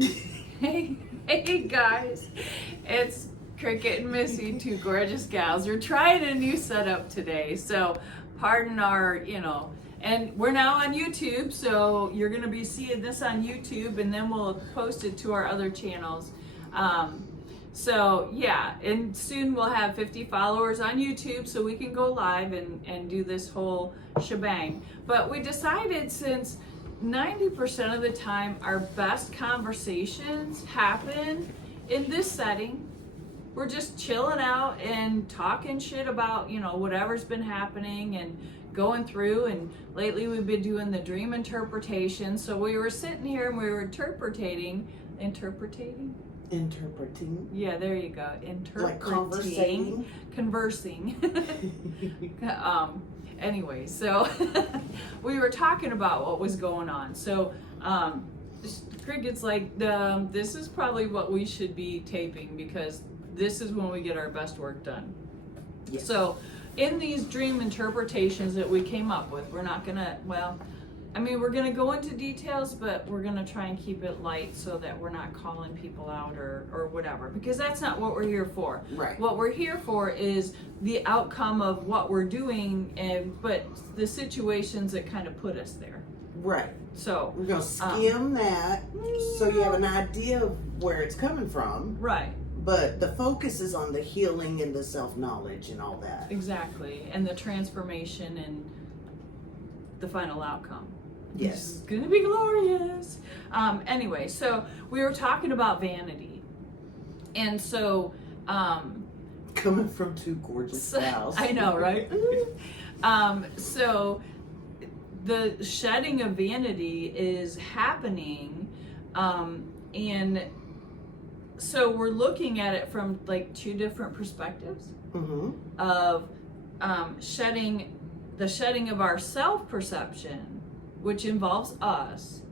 Hey guys, it's Cricket and Missy, two gorgeous gals. We're trying a new setup today, so pardon our, and we're now on YouTube, so you're gonna be seeing this on YouTube, and then we'll post it to our other channels. So yeah, and soon we'll have 50 followers on YouTube, so we can go live and do this whole shebang. But we decided, since 90% of the time our best conversations happen in this setting, we're just chilling out and talking shit about, whatever's been happening and going through. And lately we've been doing the dream interpretation. So we were sitting here and we were interpreting. Yeah, there you go. Interpreting. Like conversing. Anyway, so we were talking about what was going on. So Cricket's like, this is probably what we should be taping, because this is when we get our best work done. Yes. So in these dream interpretations that we came up with, we're not gonna, we're gonna go into details, but we're gonna try and keep it light so that we're not calling people out or whatever, because that's not what we're here for. Right. What we're here for is the outcome of what we're doing, but the situations that kind of put us there. Right. So we're gonna skim that so you have an idea of where it's coming from. Right. But the focus is on the healing and the self-knowledge and all that. Exactly. And the transformation and the final outcome. Yes. It's gonna be glorious. Anyway, so we were talking about vanity. And so coming from two gorgeous gals. I know, right? So the shedding of vanity is happening, and so we're looking at it from like two different perspectives. Mm-hmm. Of the shedding of our self-perception, which involves us,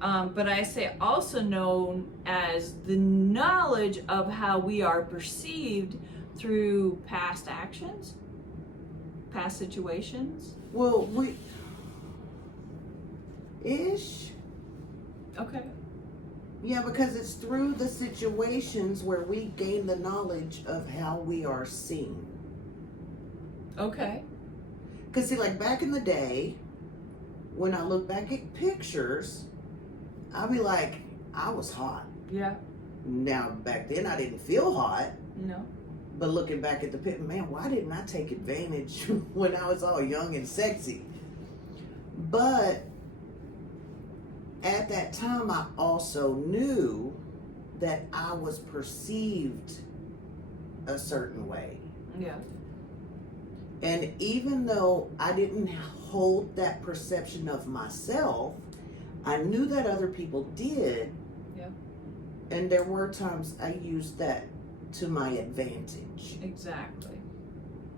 but I say also known as the knowledge of how we are perceived through past actions, past situations. Well, Okay. Yeah, because it's through the situations where we gain the knowledge of how we are seen. Okay. Because see, like back in the day, when I look back at pictures, I'll be like, I was hot. Yeah. Now, back then I didn't feel hot. No. But looking back at the picture, man, why didn't I take advantage when I was all young and sexy? But at that time, I also knew that I was perceived a certain way. Yeah. And even though I didn't hold that perception of myself, I knew that other people did. Yeah. And there were times I used that to my advantage. Exactly.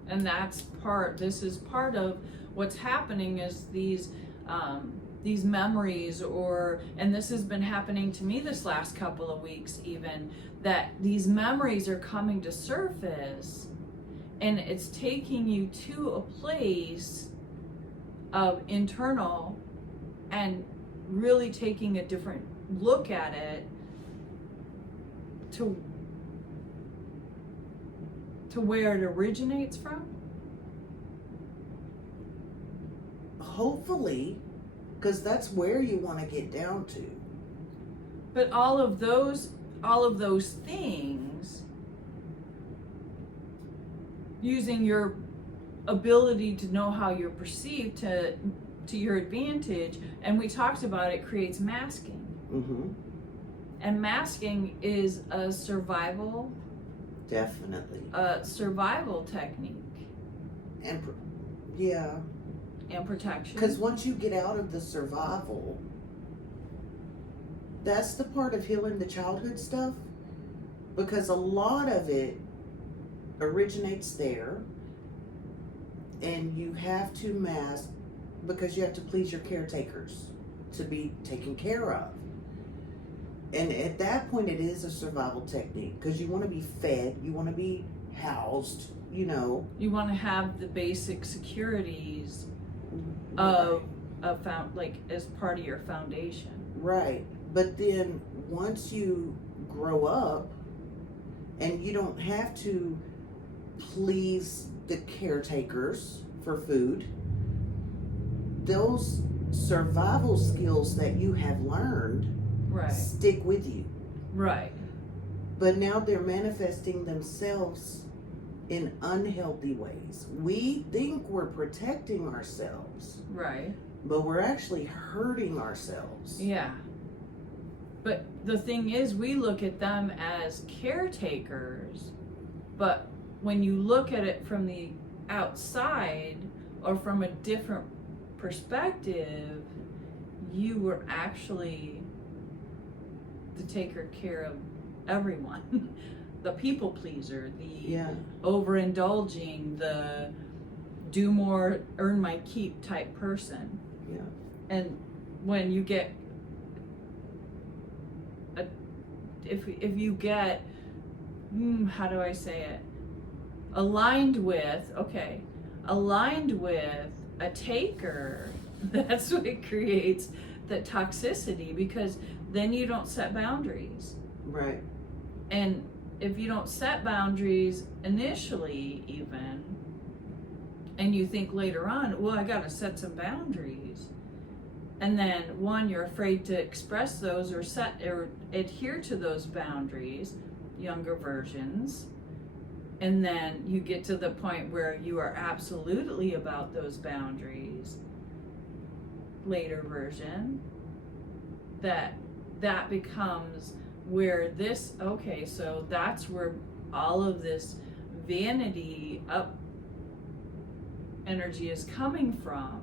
And this is part of what's happening, is these memories, and this has been happening to me this last couple of weeks even, that these memories are coming to surface, and it's taking you to a place of internal and really taking a different look at it to where it originates from. Hopefully, because that's where you want to get down to. But all of those things, using your ability to know how you're perceived to your advantage, and we talked about it, creates masking. Mm-hmm. And masking is a survival technique. And yeah. And protection. Because once you get out of the survival, that's the part of healing the childhood stuff. Because a lot of it originates there, and you have to mask because you have to please your caretakers to be taken care of. And at that point, it is a survival technique, because you want to be fed, you want to be housed, you want to have the basic securities right. of as part of your foundation. Right. But then once you grow up and you don't have to please the caretakers for food, those survival skills that you have learned Right. stick with you. Right. But now they're manifesting themselves in unhealthy ways. We think we're protecting ourselves, Right. but we're actually hurting ourselves. Yeah. But the thing is, we look at them as caretakers, but when you look at it from the outside or from a different perspective, you were actually the taker care of everyone. The people pleaser, the Yeah. overindulging, the do more, earn my keep type person. Yeah. And when you get if you get how do I say it, aligned with a taker, that's what creates the toxicity, because then you don't set boundaries. Right. And if you don't set boundaries initially, even, and you think later on, well, I gotta set some boundaries, and then one, you're afraid to express those or set or adhere to those boundaries, younger versions, and then you get to the point where you are absolutely about those boundaries, later version, that becomes where this, okay, so that's where all of this vanity up energy is coming from,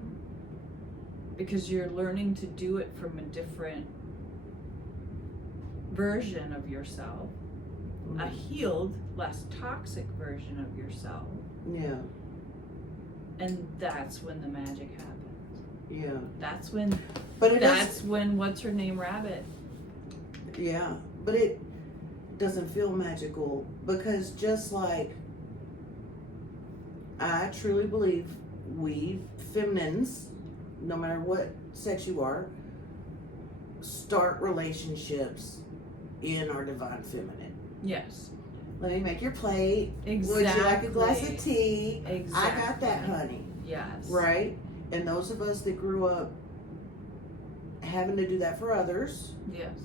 because you're learning to do it from a different version of yourself, a healed, less toxic version of yourself, Yeah. and that's when the magic happens. Yeah. That's when But it that's when what's her name, Rabbit. Yeah, but it doesn't feel magical, because just like I truly believe we feminines, no matter what sex you are, start relationships in our divine feminine. Yes. Let me make your plate. Exactly. Would you like a glass of tea? Exactly. I got that, honey. Yes. Right? And those of us that grew up having to do that for others, Yes.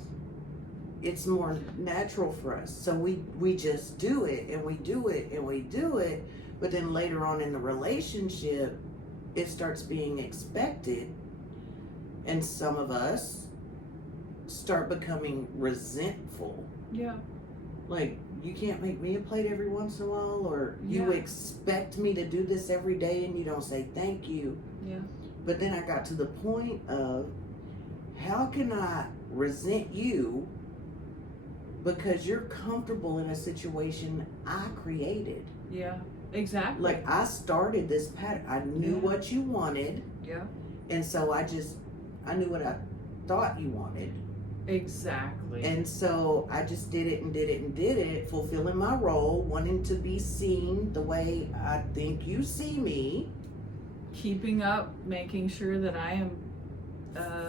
it's more natural for us. So we just do it and we do it and we do it. But then later on in the relationship, it starts being expected. And some of us start becoming resentful. Yeah. Like, you can't make me a plate every once in a while, or you Yeah. expect me to do this every day and you don't say thank you. Yeah. But then I got to the point of, how can I resent you because you're comfortable in a situation I created? Yeah. Exactly. Like, I started this pattern. I knew Yeah. what you wanted, Yeah. and so I knew what I thought you wanted. Exactly. And so I just did it and did it and did it, fulfilling my role, wanting to be seen the way I think you see me. Keeping up, making sure that I am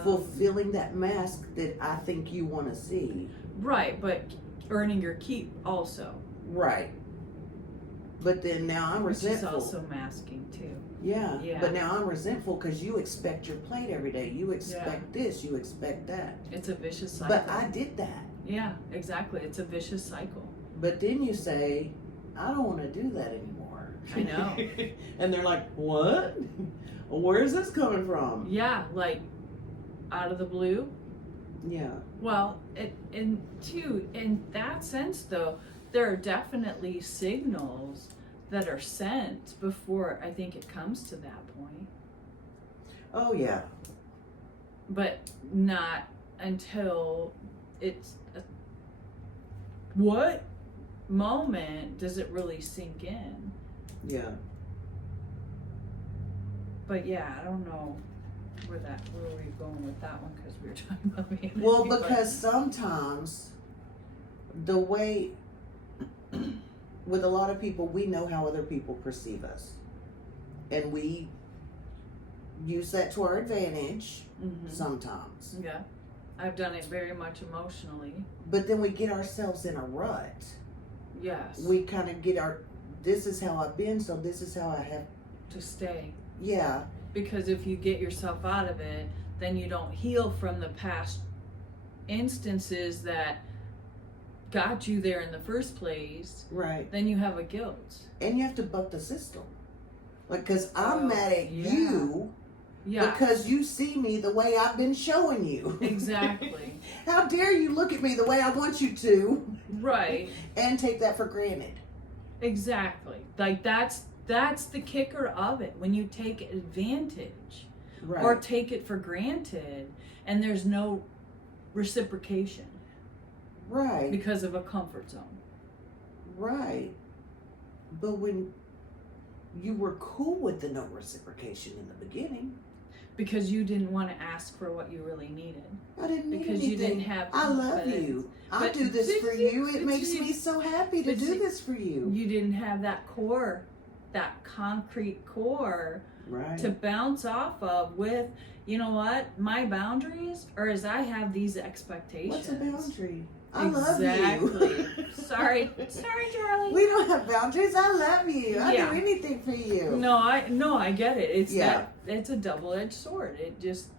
Fulfilling that mask that I think you want to see. right, but earning your keep also, Right. But then now I'm which is resentful. also masking too. Yeah. Yeah. But now I'm resentful because you expect your plate every day. You expect this. You expect that. It's a vicious cycle. But I did that. Yeah, exactly. It's a vicious cycle. But then you say, I don't want to do that anymore. I know. And they're like, what? Where is this coming from? Yeah, like out of the blue. Yeah. Well, in that sense though, there are definitely signals that are sent before I think it comes to that point. Oh, yeah. But not until it's what moment does it really sink in? Yeah. But yeah, I don't know where we're going with that one, because we were talking about vanity. Well, but- because sometimes the way, with a lot of people, we know how other people perceive us. And we use that to our advantage Mhm. sometimes. Yeah. I've done it very much emotionally. But then we get ourselves in a rut. Yes. We kind of get this is how I've been, so this is how I have to stay. Yeah. Because if you get yourself out of it, then you don't heal from the past instances that got you there in the first place. Right. Then you have a guilt. And you have to buck the system. Like, because I'm mad at yeah. you. Yeah. Because you see me the way I've been showing you. Exactly. How dare you look at me the way I want you to. Right. And take that for granted. Exactly. Like that's the kicker of it. When you take advantage Right. or take it for granted and there's no reciprocation. Right. Because of a comfort zone. Right. But when you were cool with the no reciprocation in the beginning. Because you didn't want to ask for what you really needed. I didn't need because anything. You didn't have I love you. I do this for you. It makes me so happy to do this for you. You didn't have that core, that concrete core right. to bounce off of with, you know what, my boundaries are as I have these expectations. What's a boundary? I exactly. love you. Sorry, Charlie. We don't have boundaries. I love you. I Yeah. do anything for you. No, I get it. It's it's a double-edged sword. It just,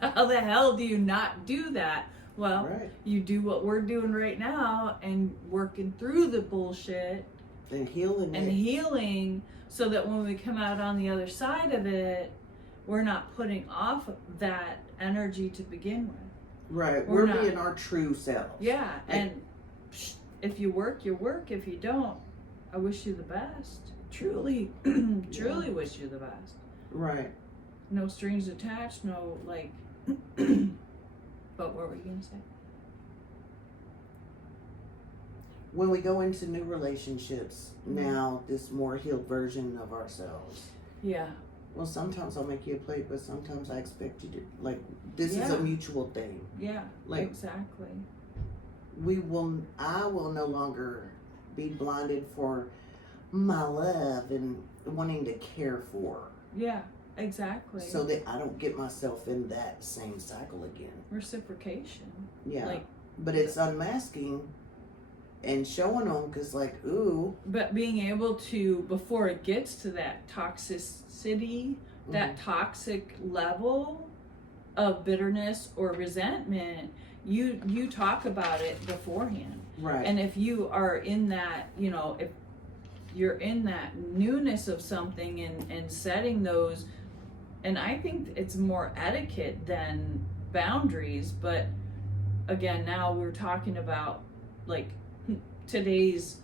how the hell do you not do that? Well, right. You do what we're doing right now and working through the bullshit and healing so that when we come out on the other side of it, we're not putting off that energy to begin with. Right. We're being our true selves. Yeah. Like, and if you work, you work. If you don't, I wish you the best. Truly, truly wish you the best. Right. No strings attached, no like, but what were you going to say? When we go into new relationships, now this more healed version of ourselves. Yeah. Well, sometimes I'll make you a plate, but sometimes I expect you to, like, this is a mutual thing. Yeah, like, exactly. I will no longer be blinded for my love and wanting to care for. Yeah, exactly. So that I don't get myself in that same cycle again. Reciprocation. Yeah. Like, but it's unmasking and showing them, because, like, ooh. But being able to, before it gets to that toxicity, that toxic level of bitterness or resentment, you talk about it beforehand. Right. And if you are in that, you know, if you're in that newness of something and setting those, and I think it's more etiquette than boundaries, but again, now we're talking about like today's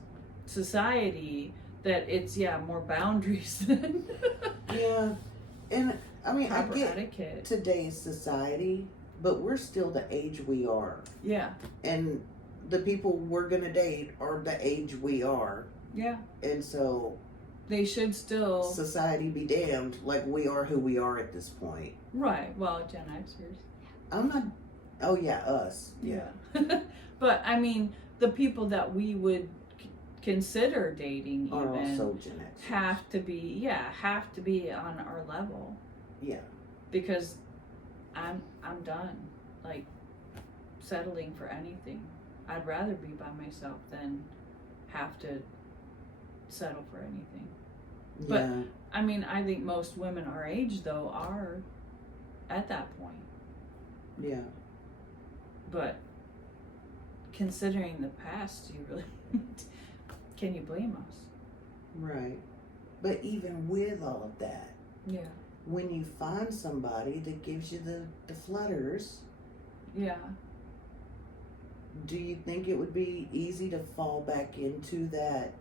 society, that it's more boundaries than yeah. And I mean, proper I get etiquette. Today's society, but we're still the age we are. Yeah. And the people we're gonna date are the age we are. Yeah. And so they should still society be damned, like we are who we are at this point. Right. Well, Gen Xers. I'm not. Oh yeah, us. Yeah. But I mean, the people that we would consider dating Are even also Gen X. have to be on our level. Yeah. Because I'm done like settling for anything. I'd rather be by myself than have to settle for anything. But Yeah. I mean, I think most women our age though are at that point. Yeah. But considering the past, you really can you blame us? Right. But even with all of that, Yeah. when you find somebody that gives you the flutters, Yeah. do you think it would be easy to fall back into that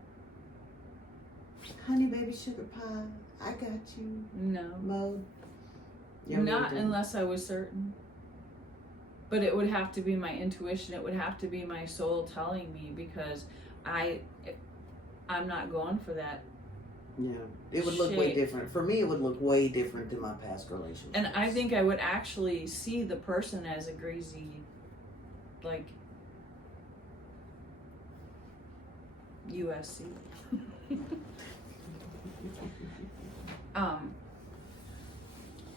honey baby sugar pie, I got you No. mode? You Not really unless I was certain. But it would have to be my intuition. It would have to be my soul telling me, because I'm not going for that. Yeah, it would look way Shit. different. For me, it would look way different than my past relationships. And I think I would actually see the person as a greasy, like, USC.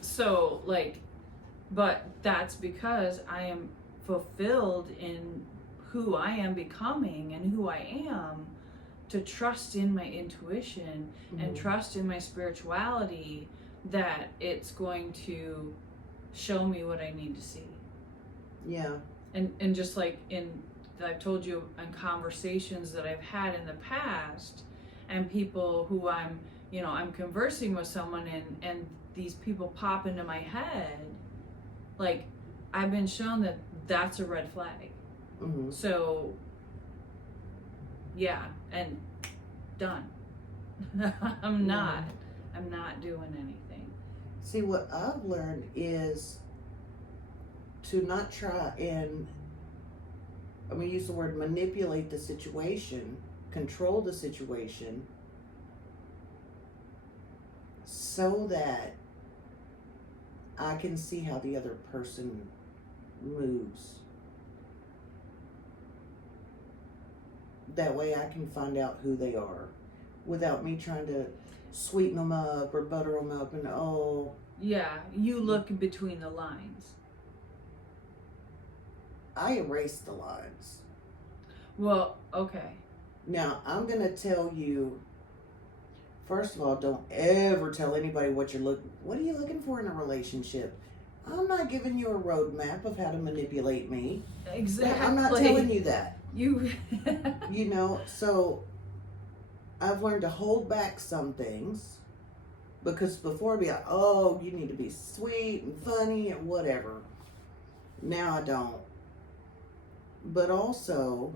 So, like, But that's because I am fulfilled in who I am becoming and who I am, to trust in my intuition and trust in my spirituality, that it's going to show me what I need to see. Yeah. And just like I've told you, in conversations that I've had in the past, and people who I'm conversing with someone, and these people pop into my head, like, I've been shown that that's a red flag. Mm-hmm. So, yeah, and done. I'm not doing anything. See, what I've learned is to not try and, I'm going to use the word manipulate the situation, control the situation, so that I can see how the other person moves. That way I can find out who they are without me trying to sweeten them up or butter them up and, Yeah, you look between the lines. I erase the lines. Well, okay. Now, I'm going to tell you, first of all, don't ever tell anybody what are you looking for in a relationship? I'm not giving you a roadmap of how to manipulate me. Exactly. I'm not telling you that. You So I've learned to hold back some things, because before I'd be like, oh, you need to be sweet and funny and whatever. Now I don't. But also,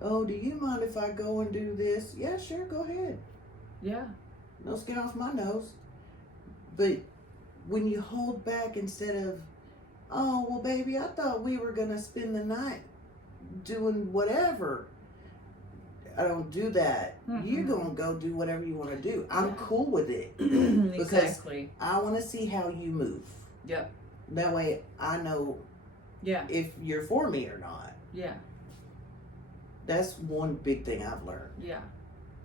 oh, do you mind if I go and do this? Yeah, sure, go ahead. Yeah. No skin off my nose. But when you hold back instead of, oh, well, baby, I thought we were going to spend the night doing whatever. I don't do that. Mm-hmm. You're going to go do whatever you want to do. I'm cool with it. Exactly. I want to see how you move. Yep. That way I know if you're for me or not. Yeah. That's one big thing I've learned. Yeah.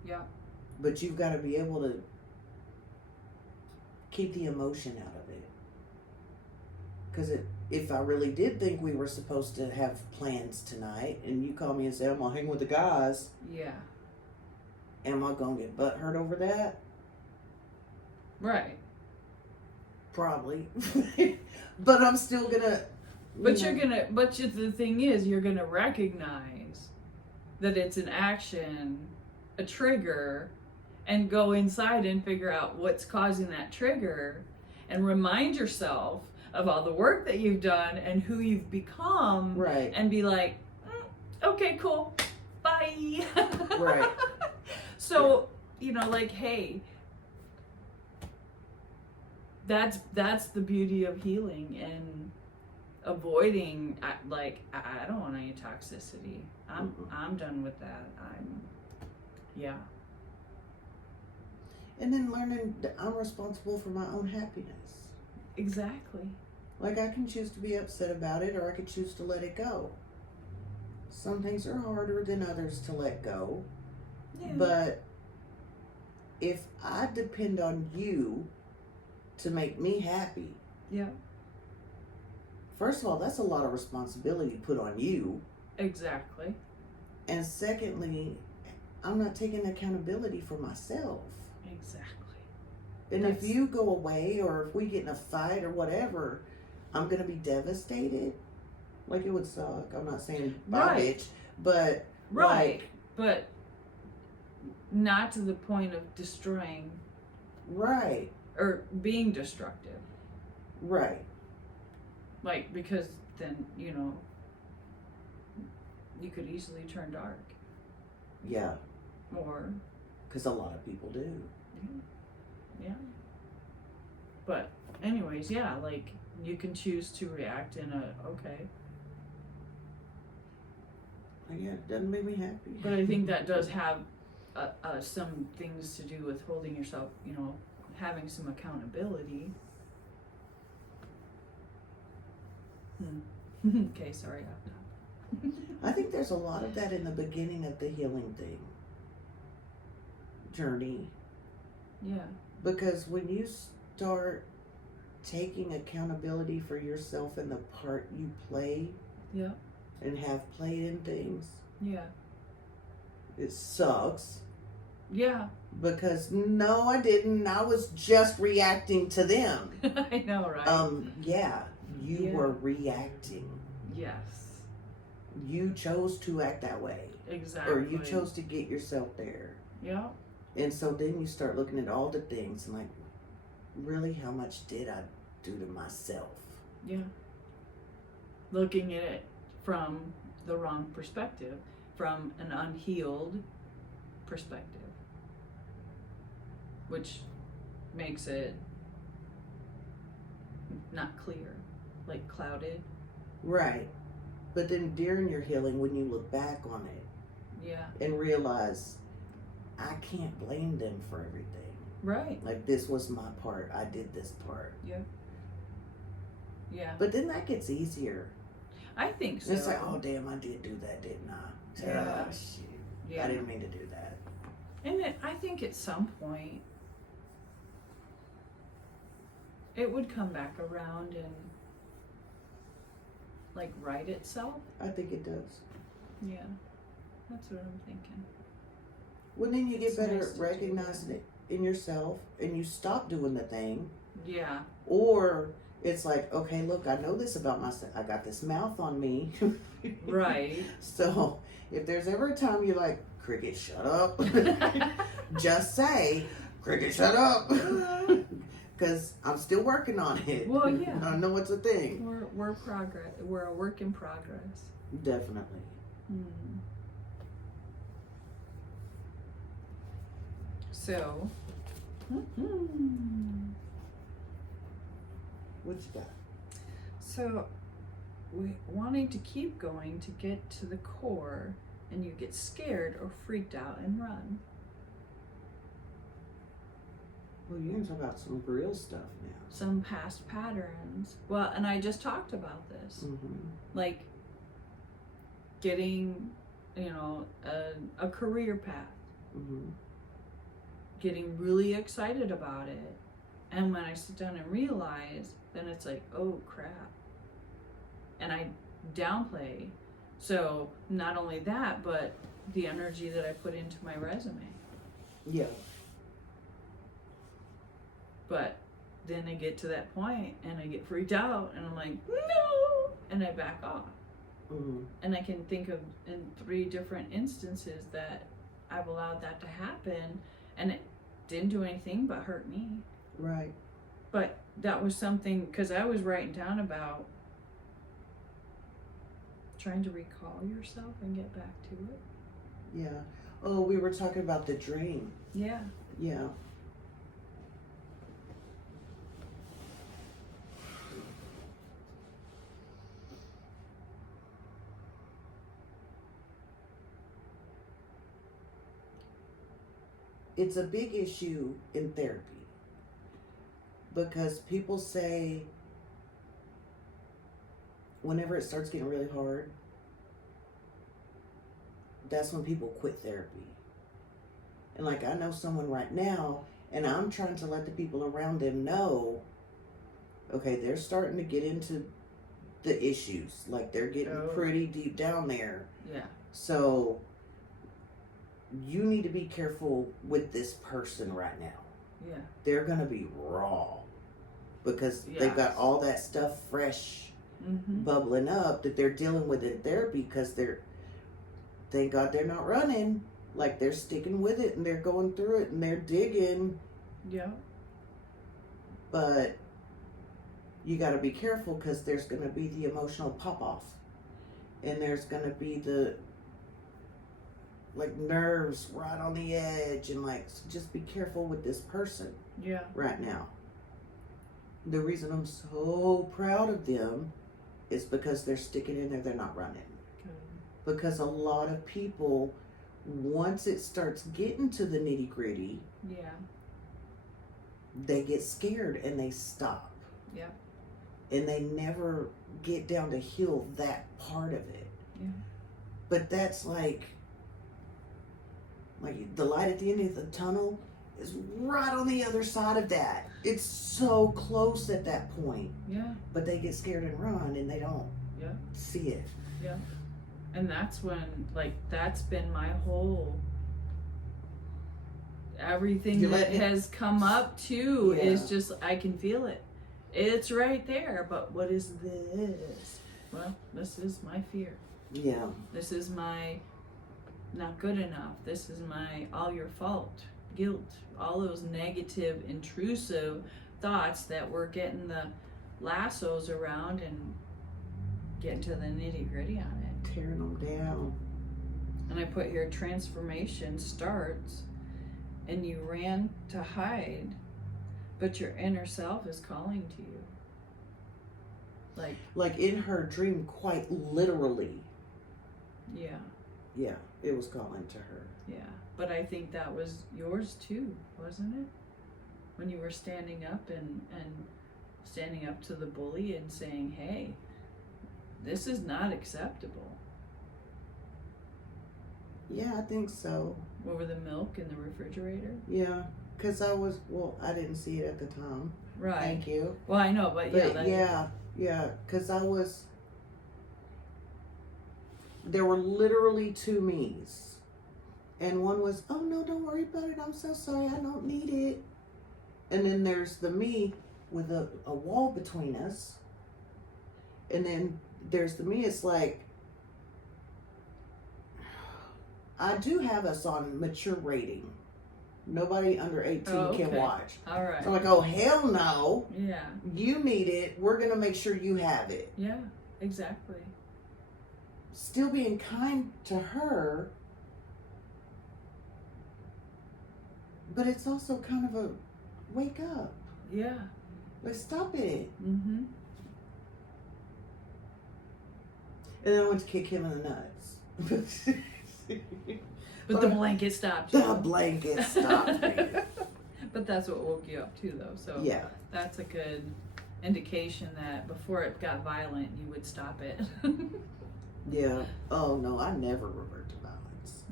Yeah. But you've got to be able to keep the emotion out of it. Because if I really did think we were supposed to have plans tonight, and you call me and say, I'm going to hang with the guys. Yeah. Am I going to get butthurt over that? Right. Probably. But I'm still going to... But the thing is, you're going to recognize that it's an action, a trigger, and go inside and figure out what's causing that trigger, and remind yourself of all the work that you've done and who you've become, right, and be like, okay, cool, bye. Right. So, like, hey, that's the beauty of healing and avoiding, like, I don't want any toxicity. I'm done with that. Yeah. And then learning that I'm responsible for my own happiness. Exactly. Like, I can choose to be upset about it, or I could choose to let it go. Some things are harder than others to let go. Yeah. But if I depend on you to make me happy, yeah. First of all, that's a lot of responsibility put on you. Exactly. And secondly, I'm not taking accountability for myself. Exactly. And if you go away, or if we get in a fight or whatever, I'm going to be devastated. Like, it would suck. I'm not saying bye, bitch, but... Right. But not to the point of destroying. Right. Or being destructive. Right. Like, because then, you could easily turn dark. Yeah. Or... Because a lot of people do. Yeah. But anyways, yeah, like, you can choose to react in a, okay. Yeah, it doesn't make me happy. But I think that does have some things to do with holding yourself, having some accountability. Okay, sorry. I think there's a lot of that in the beginning of the healing journey. Yeah. Because when you start taking accountability for yourself and the part you play Yeah. and have played in things, Yeah. it sucks. Yeah. Because no, I didn't. I was just reacting to them. I know, right? Yeah, you Yeah. were reacting. Yes. You chose to act that way. Exactly. Or you chose to get yourself there. Yeah. And so then you start looking at all the things and like, really, how much did I do to myself? Yeah. Looking at it from the wrong perspective, from an unhealed perspective, which makes it not clear, like clouded. Right. But then during your healing, when you look back on it Yeah. and realize, I can't blame them for everything. Right. Like, this was my part. I did this part. Yeah. But then that gets easier. I think so. It's like, oh, damn, I did do that, didn't I? Yeah. Oh, shit. Yeah. I didn't mean to do that. And I think at some point it would come back around and like right itself. I think it does. Yeah. That's what I'm thinking. Well, then you get It's better nice at to do recognizing it in yourself and you stop doing the thing. Yeah. Or it's like, okay, look, I know this about myself. I got this mouth on me. Right. So if there's ever a time you're like, Cricket, shut up. Just say, Cricket, shut up. Because I'm still working on it. Well, yeah. I know it's a thing. We're progress. We're a work in progress. Definitely. So, What you got? so we wanting to keep going to get to the core, and you get scared or freaked out and run. Well, you're going to talk about some real stuff now. Some past patterns. Well, and I just talked about this, Mm-hmm. like getting, a career path, Mm-hmm. getting really excited about it, and when I sit down and realize, then it's like, oh crap, and I downplay. So not only that, but the energy that I put into my resume. Yeah. But then I get to that point and I get freaked out and I'm like, no, and I back off. Mm-hmm. And I can think of in 3 different instances that I've allowed that to happen, and it didn't do anything but hurt me. Right. But that was something, because I was writing down about trying to recall yourself and get back to it. Yeah. Oh, we were talking about the dream. Yeah. Yeah. It's a big issue in therapy because people say whenever it starts getting really hard, that's when people quit therapy. And like, I know someone right now, and I'm trying to let the people around them know, okay, they're starting to get into the issues. Like, they're getting pretty deep down there. Yeah. So you need to be careful with this person right now. Yeah. They're going to be raw because they've got all that stuff fresh bubbling up that they're dealing with in therapy, because thank God they're not running. Like, they're sticking with it and they're going through it and they're digging. Yeah. But you got to be careful, because there's going to be the emotional pop off, and there's going to be the like nerves right on the edge, and like, just be careful with this person right now. The reason I'm so proud of them is because they're sticking in there, they're not running. Good. Because a lot of people, once it starts getting to the nitty gritty, they get scared and they stop. Yeah. And they never get down to heal that part of it. Yeah. But that's like the light at the end of the tunnel is right on the other side of that. It's so close at that point. Yeah. But they get scared and run and they don't see it. Yeah. And that's when, like, that's been my whole, everything You that let it- has come up too Yeah. is just, I can feel it. It's right there, but what is this? Well, this is my fear. Yeah. This is my not good enough. This is my all your fault, guilt, all those negative, intrusive thoughts that we're getting the lassos around and getting to the nitty gritty on it. Tearing them down. And I put here transformation starts and you ran to hide, but your inner self is calling to you. Like in her dream, quite literally. Yeah. Yeah, it was calling to her. Yeah. But I think that was yours too, wasn't it? When you were standing up and standing up to the bully and saying, hey, this is not acceptable. Yeah, I think so. Over the milk in the refrigerator? Yeah, because I didn't see it at the time. Right. Thank you. Well, I know, but yeah, because there were literally two me's. And one was, oh no, don't worry about it. I'm so sorry. I don't need it. And then there's the me with a wall between us. And then there's the me. It's like, I do have us on mature rating. Nobody under 18 can watch. All right. So I'm like, oh, hell no. Yeah. You need it. We're going to make sure you have it. Yeah, exactly. Still being kind to her. But it's also kind of a wake up. Yeah. Like, stop it. Mm-hmm. And then I went to kick him in the nuts. But the blanket stopped you. The blanket stopped me. But that's what woke you up too, though. So Yeah. that's a good indication that before it got violent, you would stop it. Yeah. Oh, no, I never revert to violence.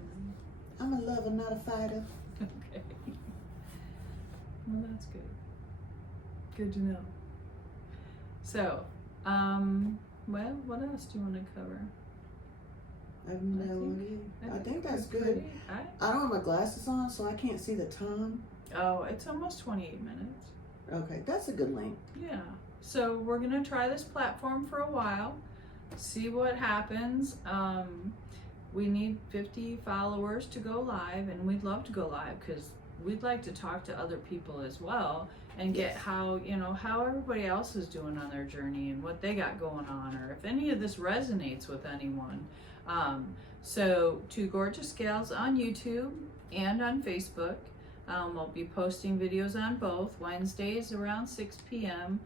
I'm a lover, not a fighter. Okay. Well, that's good. Good to know. So, well, what else do you want to cover? I have no idea. I think that's we're good. pretty- I don't have my glasses on, so I can't see the time. Oh, it's almost 28 minutes. Okay, that's a good length. Yeah. So we're gonna try this platform for a while, see what happens. We need 50 followers to go live, and we'd love to go live because we'd like to talk to other people as well and get Yes. how everybody else is doing on their journey and what they got going on, or if any of this resonates with anyone. So Two Gorgeous Gals on YouTube and on Facebook. We'll be posting videos on both Wednesdays around 6 p.m.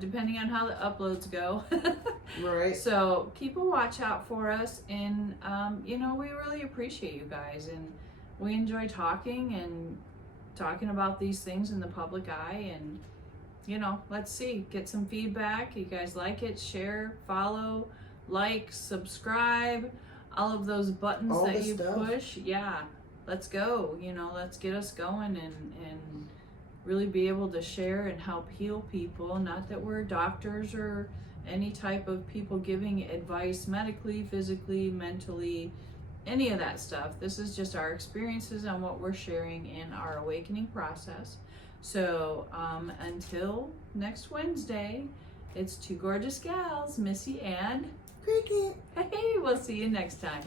Depending on how the uploads go. Right. So keep a watch out for us, and we really appreciate you guys, and we enjoy talking about these things in the public eye, and let's see, get some feedback. You guys like it, share, follow, like, subscribe, all of those buttons All that the you stuff. push. Yeah, let's go. Let's get us going and really be able to share and help heal people. Not that we're doctors or any type of people giving advice medically, physically, mentally, any of that stuff. This is just our experiences on what we're sharing in our awakening process. So until next Wednesday, it's Two Gorgeous Gals, Missy and Cricket. hey, we'll see you next time.